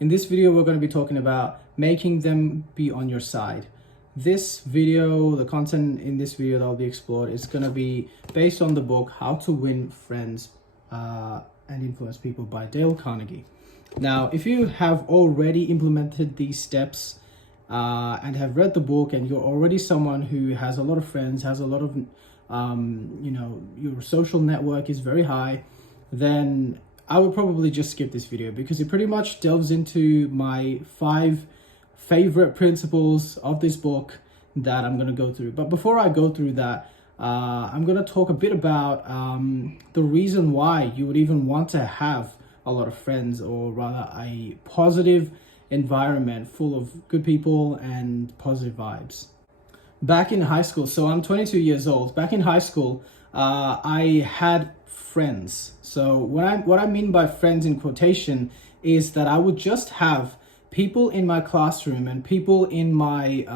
In this video, we're going to be talking about making them be on your side. This video, the content in this video that will be explored is going to be based on the book How to Win Friends and Influence People by Dale Carnegie. Now, if you have already implemented these steps and have read the book, and you're already someone who has a lot of friends, has a lot of, your social network is very high, then I would probably just skip this video because it pretty much delves into my 5 favorite principles of this book that I'm going to go through. But before I go through that, I'm going to talk a bit about the reason why you would even want to have a lot of friends, or rather a positive environment full of good people and positive vibes. Back in high school, so I'm 22 years old. Back in high school, I had friends. So what I mean by friends in quotation is that I would just have people in my classroom and people in my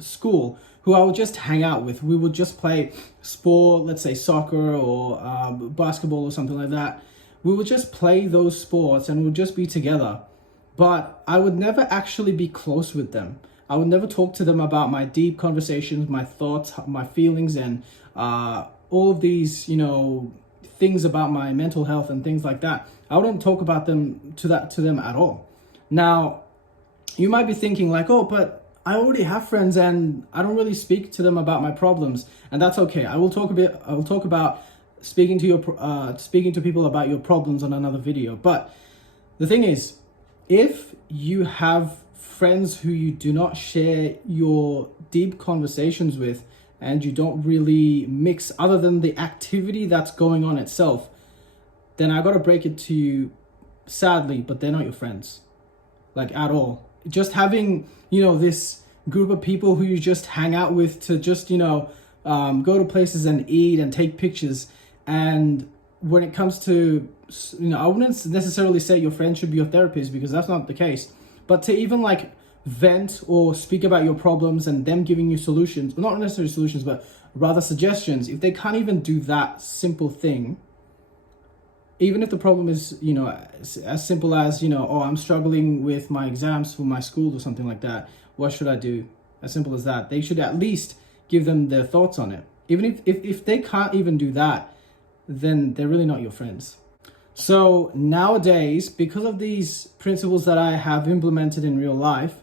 school who I would just hang out with. We would just play sport, let's say soccer or basketball or something like that. We would just play those sports and we'd just be together. But I would never actually be close with them. I would never talk to them about my deep conversations, my thoughts, my feelings, and all of these, things about my mental health and things like that. I wouldn't talk about them to them at all. Now, you might be thinking like, oh, but I already have friends and I don't really speak to them about my problems, and that's okay. I will talk about speaking to people about your problems on another video. But the thing is, if you have friends who you do not share your deep conversations with, and you don't really mix other than the activity that's going on itself, then I gotta break it to you, sadly, but they're not your friends, like at all. Just having, this group of people who you just hang out with to just, go to places and eat and take pictures. And when it comes to, I wouldn't necessarily say your friend should be your therapist, because that's not the case. But to even like vent or speak about your problems and them giving you solutions, not necessarily solutions, but rather suggestions, if they can't even do that simple thing, even if the problem is, as simple as, oh, I'm struggling with my exams for my school or something like that, what should I do? As simple as that. They should at least give them their thoughts on it. Even if they can't even do that, then they're really not your friends. So nowadays, because of these principles that I have implemented in real life,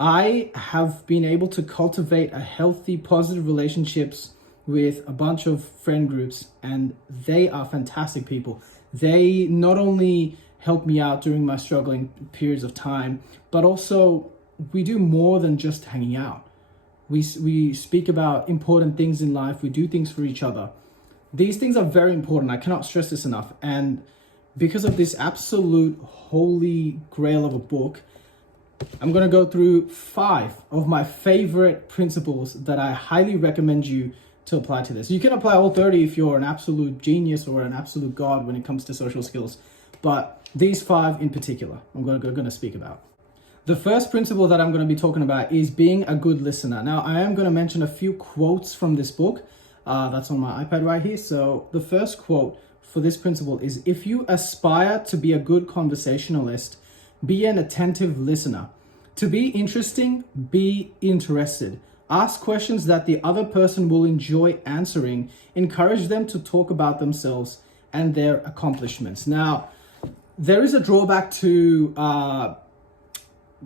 I have been able to cultivate a healthy, positive relationships with a bunch of friend groups, and they are fantastic people. They not only help me out during my struggling periods of time, but also we do more than just hanging out. We speak about important things in life. We do things for each other. These things are very important. I cannot stress this enough. And because of this absolute holy grail of a book, I'm going to go through 5 of my favorite principles that I highly recommend you to apply to this. You can apply all 30 if you're an absolute genius or an absolute god when it comes to social skills. But these 5 in particular, I'm going to speak about. The first principle that I'm going to be talking about is being a good listener. Now, I am going to mention a few quotes from this book. That's on my iPad right here. So the first quote for this principle is, if you aspire to be a good conversationalist, be an attentive listener. To be interesting, be interested. Ask questions that the other person will enjoy answering. Encourage them to talk about themselves and their accomplishments. Now, there is a drawback to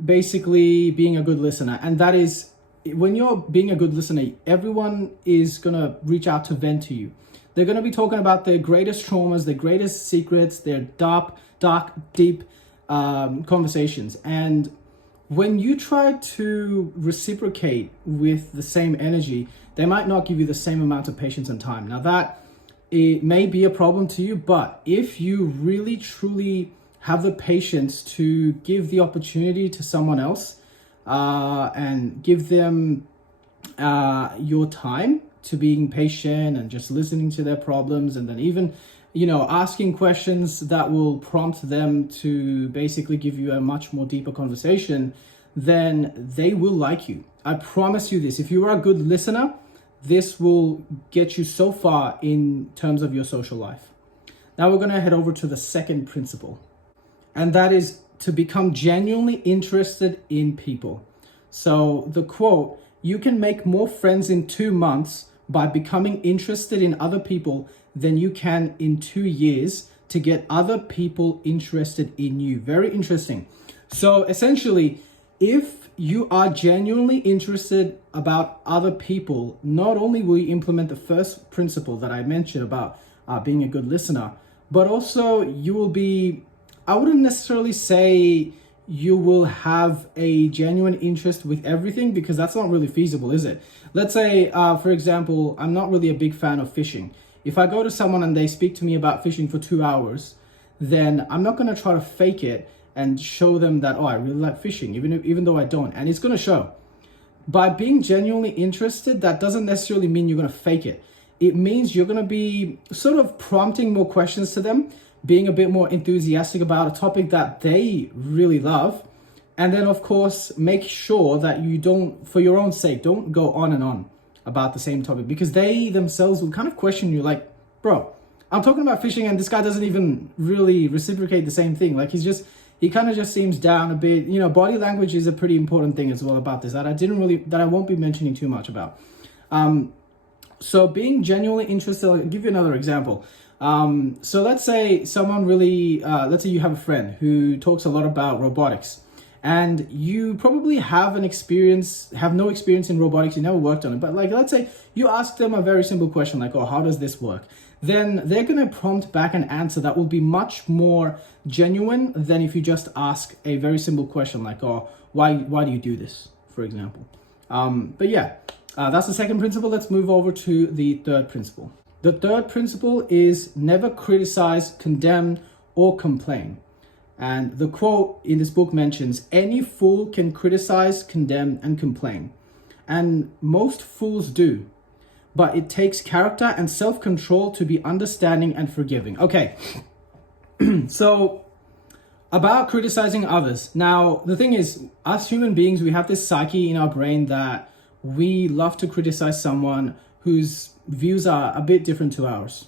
basically being a good listener, and that is, when you're being a good listener, everyone is going to reach out to vent to you. They're going to be talking about their greatest traumas, their greatest secrets, their dark, deep conversations. And when you try to reciprocate with the same energy, they might not give you the same amount of patience and time. Now, that it may be a problem to you, but if you really, truly have the patience to give the opportunity to someone else, and give them your time to being patient and just listening to their problems, and then even asking questions that will prompt them to basically give you a much more deeper conversation, then they will like you. I promise you this. If you are a good listener, this will get you so far in terms of your social life. Now we're going to head over to the second principle, and that is to become genuinely interested in people. So the quote, you can make more friends in 2 months by becoming interested in other people than you can in 2 years to get other people interested in you. Very interesting. So essentially, if you are genuinely interested about other people, not only will you implement the first principle that I mentioned about being a good listener, but also you will be, I wouldn't necessarily say you will have a genuine interest with everything, because that's not really feasible, is it? Let's say, for example, I'm not really a big fan of fishing. If I go to someone and they speak to me about fishing for 2 hours, then I'm not going to try to fake it and show them that, oh, I really like fishing, even though I don't. And it's going to show. By being genuinely interested, that doesn't necessarily mean you're going to fake it. It means you're going to be sort of prompting more questions to them, being a bit more enthusiastic about a topic that they really love. And then, of course, make sure that you don't, for your own sake, don't go on and on about the same topic, because they themselves will kind of question you like, bro, I'm talking about fishing and this guy doesn't even really reciprocate the same thing. Like he kind of just seems down a bit. You know, body language is a pretty important thing as well about this that I won't be mentioning too much about. So being genuinely interested, I'll give you another example. So let's say someone really, let's say you have a friend who talks a lot about robotics, and you probably have no experience in robotics, you never worked on it, but like, let's say you ask them a very simple question like, oh, how does this work? Then they're going to prompt back an answer that will be much more genuine than if you just ask a very simple question like, oh, why do you do this, for example? But yeah, that's the second principle. Let's move over to the third principle. The third principle is never criticize, condemn, or complain. And the quote in this book mentions, any fool can criticize, condemn, and complain. And most fools do. But it takes character and self-control to be understanding and forgiving. Okay, so about criticizing others. Now, the thing is, us human beings, we have this psyche in our brain that we love to criticize someone whose views are a bit different to ours.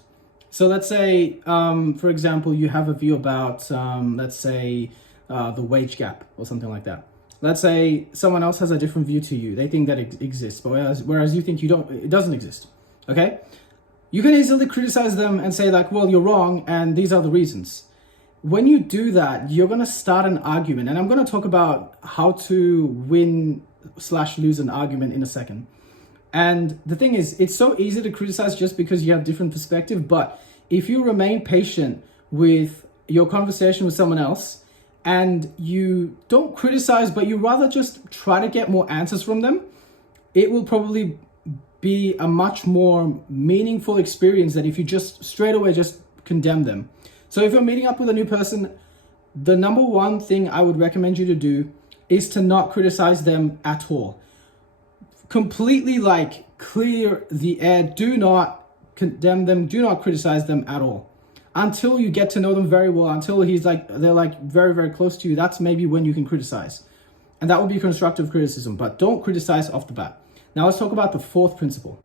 So let's say, for example, you have a view about, let's say, the wage gap or something like that. Let's say someone else has a different view to you. They think that it exists, but whereas you think it doesn't exist, okay? You can easily criticize them and say like, well, you're wrong, and these are the reasons. When you do that, you're gonna start an argument, and I'm gonna talk about how to win/lose an argument in a second. And the thing is, it's so easy to criticize just because you have different perspective, but if you remain patient with your conversation with someone else, and you don't criticize, but you rather just try to get more answers from them, it will probably be a much more meaningful experience than if you just straight away just condemn them. So if you're meeting up with a new person, the number one thing I would recommend you to do is to not criticize them at all. Completely like clear the air. Do not condemn them. Do not criticize them at all. Until you get to know them very well, until they're like very, very close to you, that's maybe when you can criticize. And that would be constructive criticism, but don't criticize off the bat. Now let's talk about the fourth principle.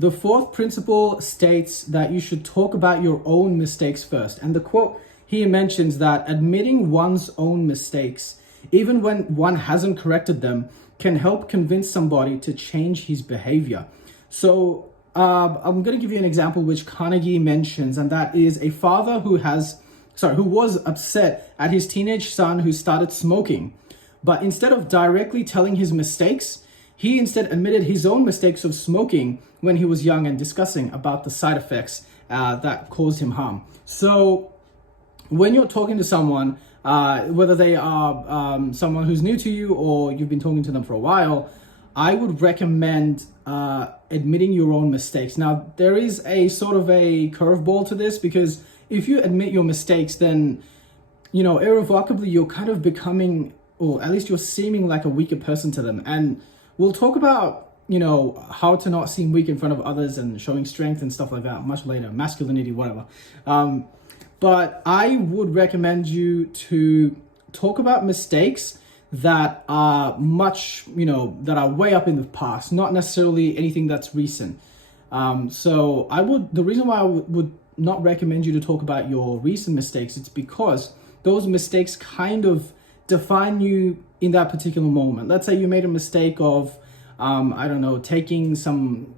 The fourth principle states that you should talk about your own mistakes first. And the quote here mentions that admitting one's own mistakes, even when one hasn't corrected them, can help convince somebody to change his behavior. So I'm going to give you an example which Carnegie mentions, and that is a father who was upset at his teenage son who started smoking. But instead of directly telling his mistakes, he instead admitted his own mistakes of smoking when he was young and discussing about the side effects that caused him harm. So when you're talking to someone, whether they are someone who's new to you or you've been talking to them for a while, I would recommend admitting your own mistakes. Now, there is a sort of a curveball to this, because if you admit your mistakes, then, you know, irrevocably, you're kind of becoming, or at least you're seeming like a weaker person to them. And we'll talk about, you know, how to not seem weak in front of others and showing strength and stuff like that much later, masculinity, whatever. But I would recommend you to talk about mistakes that are much, you know, that are way up in the past, not necessarily anything that's recent. So the reason why I would not recommend you to talk about your recent mistakes, it's because those mistakes kind of define you in that particular moment. Let's say you made a mistake of, I don't know, taking some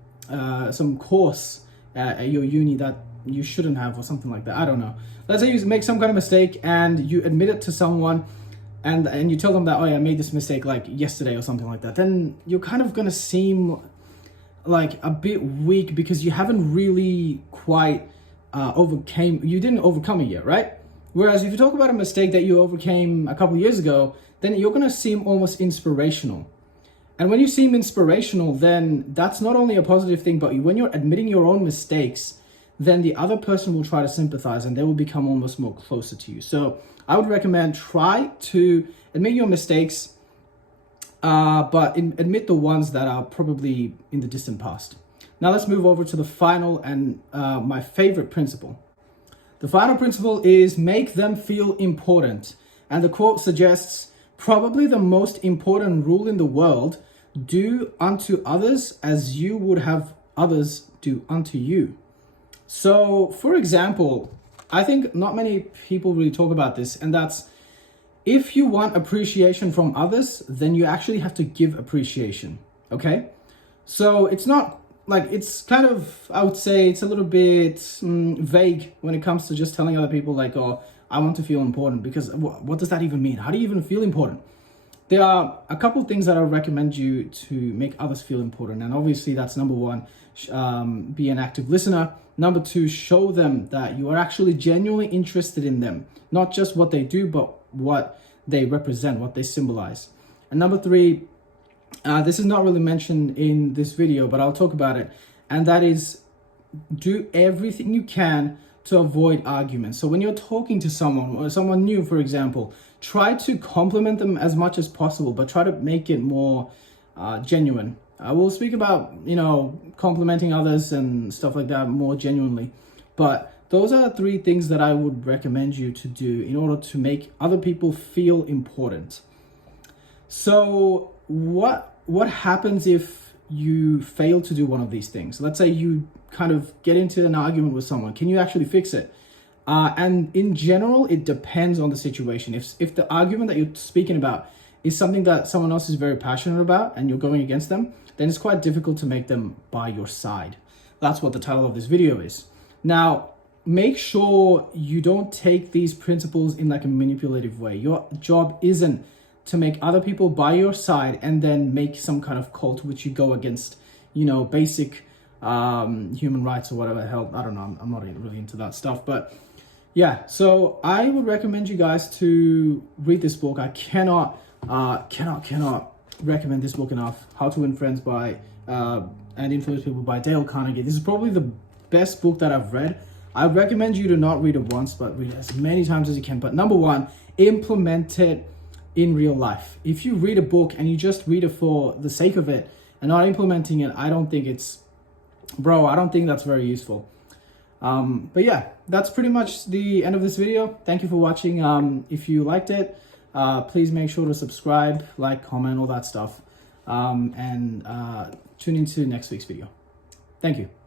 course at your uni that you shouldn't have, or something like that. I don't know. Let's say you make some kind of mistake and you admit it to someone, and you tell them that, oh yeah, I made this mistake like yesterday or something like that. Then you're kind of gonna seem like a bit weak because you haven't really quite you didn't overcome it yet, right? Whereas if you talk about a mistake that you overcame a couple of years ago, then you're gonna seem almost inspirational. And when you seem inspirational, then that's not only a positive thing, but when you're admitting your own mistakes, then the other person will try to sympathize and they will become almost more closer to you. So I would recommend try to admit your mistakes, but admit the ones that are probably in the distant past. Now let's move over to the final and my favorite principle. The final principle is make them feel important. And the quote suggests, probably the most important rule in the world, do unto others as you would have others do unto you. So, for example, I think not many people really talk about this, and that's, if you want appreciation from others, then you actually have to give appreciation, okay? So it's not like, it's kind of, I would say it's a little bit vague when it comes to just telling other people like, oh, I want to feel important, because what does that even mean? How do you even feel important? There are a couple of things that I recommend you to make others feel important. And obviously that's number one, be an active listener. Number two, show them that you are actually genuinely interested in them, not just what they do, but what they represent, what they symbolize. And number three, this is not really mentioned in this video, but I'll talk about it. And that is, do everything you can to avoid arguments. So when you're talking to someone, or someone new, for example, try to compliment them as much as possible, but try to make it more genuine. I will speak about, complimenting others and stuff like that more genuinely. But those are three things that I would recommend you to do in order to make other people feel important. So what happens if you fail to do one of these things? Let's say you kind of get into an argument with someone. Can you actually fix it? And in general, it depends on the situation. If the argument that you're speaking about is something that someone else is very passionate about and you're going against them, then it's quite difficult to make them by your side. That's what the title of this video is. Now, make sure you don't take these principles in like a manipulative way. Your job isn't to make other people by your side and then make some kind of cult which you go against, basic human rights or whatever the hell. I don't know. I'm not really into that stuff, but yeah. So I would recommend you guys to read this book. I cannot recommend this book enough. How to Win Friends by and Influence People by Carnegie. This is probably the best book that I've read. I recommend you to not read it once, but read it as many times as you can. But number one, implement it in real life. If you read a book and you just read it for the sake of it and not implementing it, I don't think that's very useful. But yeah, that's pretty much the end of this video. Thank you for watching. If you liked it, please make sure to subscribe, like, comment, all that stuff. And tune into next week's video. Thank you.